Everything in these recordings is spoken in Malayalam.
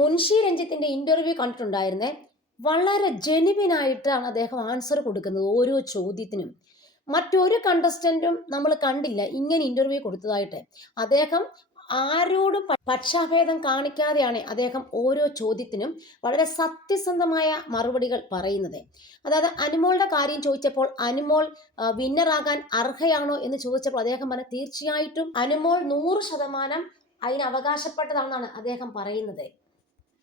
മുൻഷി രഞ്ജിത്തിന്റെ ഇന്റർവ്യൂ കണ്ടിട്ടുണ്ടായിരുന്നേ? വളരെ ജെനുവിനായിട്ടാണ് അദ്ദേഹം ആൻസർ കൊടുക്കുന്നത് ഓരോ ചോദ്യത്തിനും. മറ്റൊരു കണ്ടസ്റ്റന്റും നമ്മൾ കണ്ടില്ല ഇങ്ങനെ ഇന്റർവ്യൂ കൊടുത്തതായിട്ട്. അദ്ദേഹം ആരോടും പക്ഷാഭേദം കാണിക്കാതെയാണ് അദ്ദേഹം ഓരോ ചോദ്യത്തിനും വളരെ സത്യസന്ധമായ മറുപടികൾ പറയുന്നത്. അതായത് അനുമോളുടെ കാര്യം ചോദിച്ചപ്പോൾ അനുമോൾ വിന്നറാകാൻ അർഹയാണോ എന്ന് ചോദിച്ചപ്പോൾ അദ്ദേഹം പറഞ്ഞു തീർച്ചയായിട്ടും അനുമോൾ നൂറ് ശതമാനം അതിന് അവകാശപ്പെട്ടതാണെന്നാണ് അദ്ദേഹം പറയുന്നത്.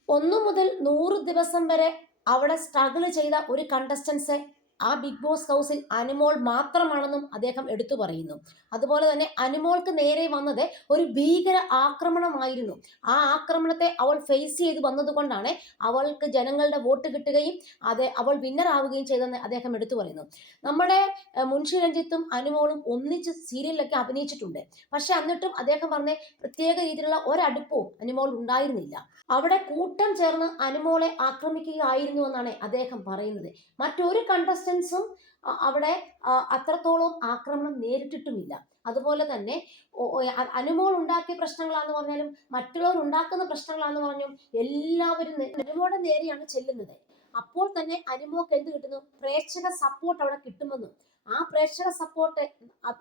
ഒന്നു മുതൽ നൂറ് ദിവസം വരെ അവിടെ സ്ട്രഗിൾ ചെയ്ത ഒരു കണ്ടസ്റ്റൻസ് ആ ബിഗ് ബോസ് ഹൗസിൽ അനുമോൾ മാത്രമാണെന്നും അദ്ദേഹം എടുത്തു പറയുന്നു. അതുപോലെ തന്നെ അനുമോൾക്ക് നേരെ വന്നത് ഒരു ഭീകര ആക്രമണമായിരുന്നു. ആ ആക്രമണത്തെ അവൾ ഫേസ് ചെയ്ത് വന്നതുകൊണ്ടാണ് അവൾക്ക് ജനങ്ങളുടെ വോട്ട് കിട്ടുകയും അത് അവൾ വിന്നർ ആവുകയും ചെയ്തെന്ന് അദ്ദേഹം എടുത്തു പറയുന്നു. നമ്മുടെ മുൻഷി രഞ്ജിത്തും അനുമോളും ഒന്നിച്ച് സീരിയലിലൊക്കെ അഭിനയിച്ചിട്ടുണ്ട്. പക്ഷെ എന്നിട്ടും അദ്ദേഹം പറഞ്ഞ പ്രത്യേക രീതിയിലുള്ള ഒരടുപ്പവും അനുമോൾ ഉണ്ടായിരുന്നില്ല. അവിടെ കൂട്ടം ചേർന്ന് അനുമോളെ ആക്രമിക്കുകയായിരുന്നു എന്നാണ് അദ്ദേഹം പറയുന്നത്. മറ്റൊരു കണ്ടസ്റ്റൻസും അ- അവിടെ അത്രത്തോളം ആക്രമണം നേരിട്ടിട്ടുമില്ല. അതുപോലെ തന്നെ അനുമോൾ ഉണ്ടാക്കിയ പ്രശ്നങ്ങളാന്ന് പറഞ്ഞാലും മറ്റുള്ളവർ ഉണ്ടാക്കുന്ന പ്രശ്നങ്ങളാന്ന് പറഞ്ഞും എല്ലാവരും അനുമോടെ നേരെയാണ് ചെല്ലുന്നത്. അപ്പോൾ തന്നെ അനുമോക്ക് എന്ത് കിട്ടുന്നു? പ്രേക്ഷക സപ്പോർട്ട് അവിടെ കിട്ടുമെന്നും ആ പ്രേക്ഷക സപ്പോർട്ട്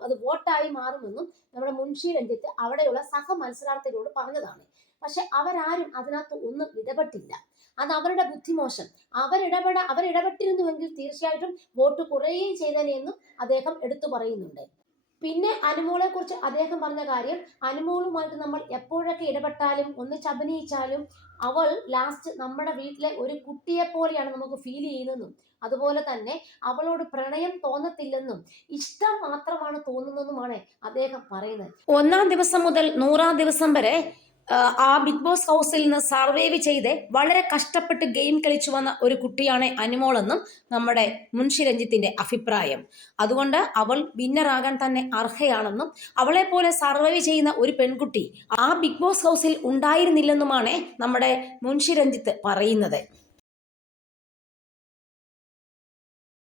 അത് വോട്ടായി മാറുമെന്നും നമ്മുടെ മുൻഷി രഞ്ജിത്ത് അവിടെയുള്ള സഹ മത്സരാർത്ഥികളോട് പറഞ്ഞതാണ്. പക്ഷെ അവരാരും അതിനകത്ത് ഒന്നും ഇടപെട്ടില്ല. അത് അവരുടെ ബുദ്ധിമോശം അവരിടപെട അവരിടപെട്ടിരുന്നുവെങ്കിൽ തീർച്ചയായിട്ടും വോട്ട് കുറയുകയും ചെയ്തനെയെന്നും അദ്ദേഹം എടുത്തു പറയുന്നുണ്ട്. പിന്നെ അനുമോളെ കുറിച്ച് അദ്ദേഹം പറഞ്ഞ കാര്യം അനുമോളുമായിട്ട് നമ്മൾ എപ്പോഴൊക്കെ ഇടപെട്ടാലും ഒന്നിച്ച് അഭിനയിച്ചാലും അവൾ ലാസ്റ്റ് നമ്മുടെ വീട്ടിലെ ഒരു കുട്ടിയെ പോലെയാണ് നമുക്ക് ഫീൽ ചെയ്യുന്നതെന്നും അതുപോലെ തന്നെ അവളോട് പ്രണയം തോന്നത്തില്ലെന്നും ഇഷ്ടം മാത്രമാണ് തോന്നുന്നതെന്നുമാണ് അദ്ദേഹം പറയുന്നത്. ഒന്നാം ദിവസം മുതൽ നൂറാം ദിവസം വരെ ആ, ബിഗ് ബോസ് ഹൗസിൽ നിന്ന് സർവൈവ് ചെയ്ത് വളരെ കഷ്ടപ്പെട്ട് ഗെയിം കളിച്ചു വന്ന ഒരു കുട്ടിയാണ് അനുമോളെന്നും നമ്മുടെ മുൻഷി രഞ്ജിത്തിന്റെ അഭിപ്രായം. അതുകൊണ്ട് അവൾ വിന്നറാകാൻ തന്നെ അർഹയാണെന്നും അവളെ പോലെ സർവൈവ് ചെയ്യുന്ന ഒരു പെൺകുട്ടി ആ ബിഗ് ബോസ് ഹൗസിൽ ഉണ്ടായിരുന്നില്ലെന്നുമാണ് നമ്മുടെ മുൻഷി രഞ്ജിത്ത് പറയുന്നത്.